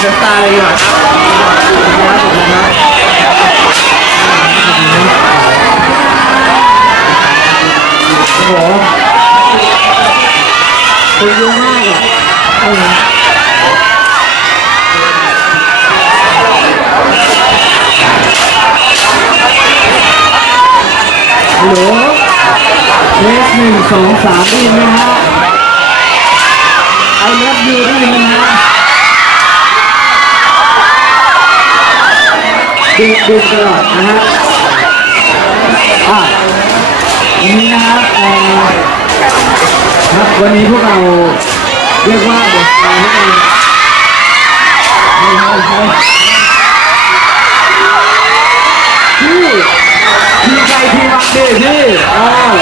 เดอะสตาร์เลยดีกว่าครับโอ้โหคนเยอะมากอะโอ้โหฮัลโหลเลขหนึ่งสองสามได้ยินไหมฮะไอเลิฟยูได้ยินไหมฮะ ดูดูตลอดนะฮะอะวันนี้นะครับเอ่อครับวันนี้พวกเราเรียกว่าเด็กชายให้กันพี่พี่ใจพี่วักดิพี่เออ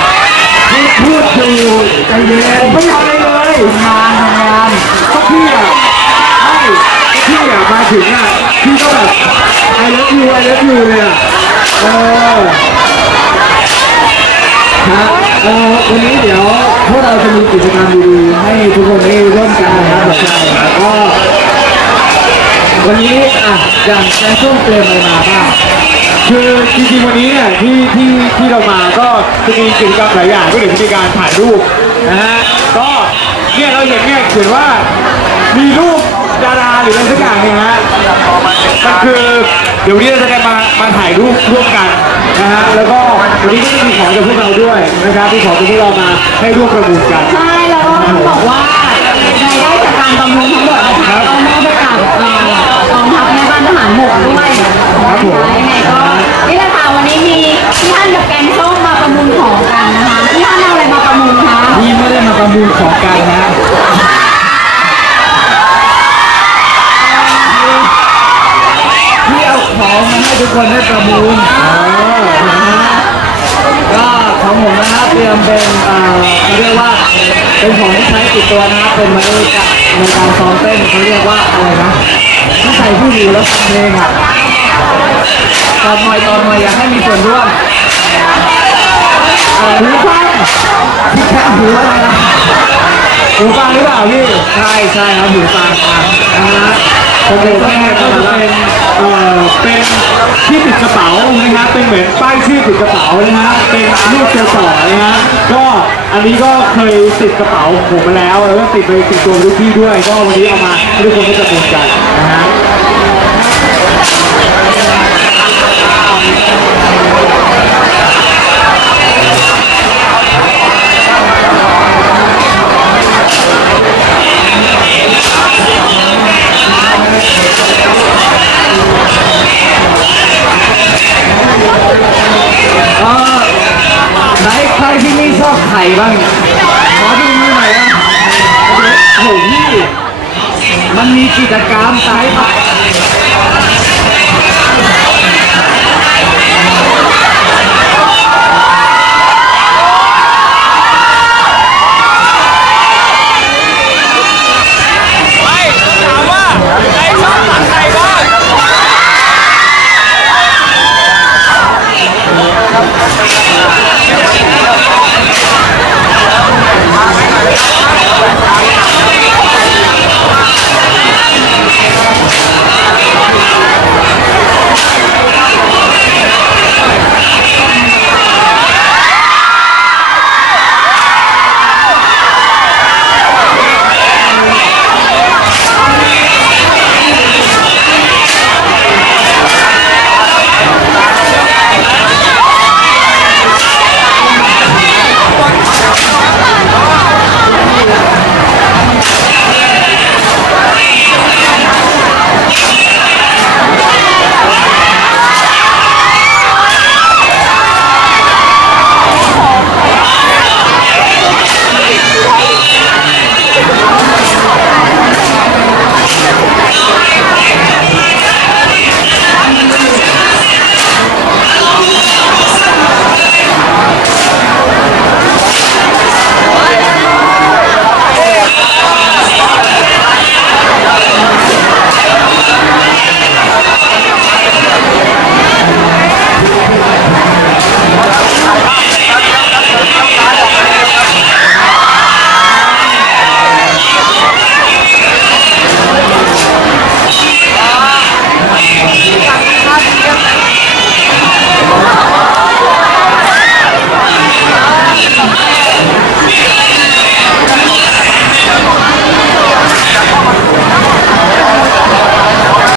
พี่พูดอยู่ใจเย็นไม่ทำอะไรเลยทำงานทำงานก็พี่อะไม่พี่อะมาถึงอะพี่ก็แบบ I love you I love you เลยอะเออครับเออวันนี้เดี๋ยวพวกเราจะมีกิจกรรมดีๆให้ทุกคนได้ร่วมกันนะครับใช่ครับก็วันนี้อะอย่างแกส้มเตรียมอะไรมาบ้างคือจริงๆวันนี้เนี่ยที่ที่ที่เรามาก็จะมีกิจกรรมหลายอย่างก็เดี๋ยวจะมีการถ่ายรูปนะฮะก็เนี่ยเราเห็นเนี่ยเขียนว่ามีรูปดาราหรืออะไรสักอย่างเนี่ยฮะมันคือ เดี๋ยววันนี้เราจะได้มามาถ่ายรูปร่วมกันนะฮะแล้วก็วันนี้ก็จะมีของจากพวกเราด้วยนะครับที่ของจากพวกเรามาให้ร่วมประมูลกัน ใช่แล้วก็ต้องบอกว่ารายได้จากการประมูลทั้งหมดนะคะเอามอบให้กับเอ่อกองทัพแม่บ้านทหารบกด้วยนะคะยังไงก็นี่แหละค่ะวันนี้มีพี่ท่านกับแกงส้มมาประมูลของกันนะคะพี่ท่านเอาอะไรมาประมูลคะ นี่ไม่ได้มาประมูลของกันนะพี่ เอาของมาให้ทุกคนได้ประมูลก็ของผมนะครับเตรียมเป็นเอ่อเขาเรียกว่าเป็นของที่ใช้ติดตัวนะครับเป็นไว้กับในการซ้อมเต้นเขาเรียกว่าอะไรนะที่ใส่ผู้หญิงแล้วฟังเพลงอะตอนหน่อยตอนหน่อยอยากให้มีส่วนร่วมเอ่อหูฟังที่แค่หูอะไรนะหูฟังหรือเปล่าพี่ใช่ใช่ครับหูฟังครับนะฮะ โองผมเนี่ก็จะเป็นเอ่อเป็นที่ติดกระเป๋านะครับ เป็นเหมือนป้ายชื่อติดกระเป๋านะฮะเป็นรูปเจอต่อนะฮะก็อันนี้ก็เคยติดกระเป๋าผมมาแล้วแล้วก็ติดไปติดตัวลูกพี่ด้วย ก็วันนี้เอามาให้ทุกคนได้ประมูลกันนะฮะ ไม่ชอบไข่บ้างขอดูมือหน่อยนะโอ้โหพี่มันมีกิจกรรมสายพัน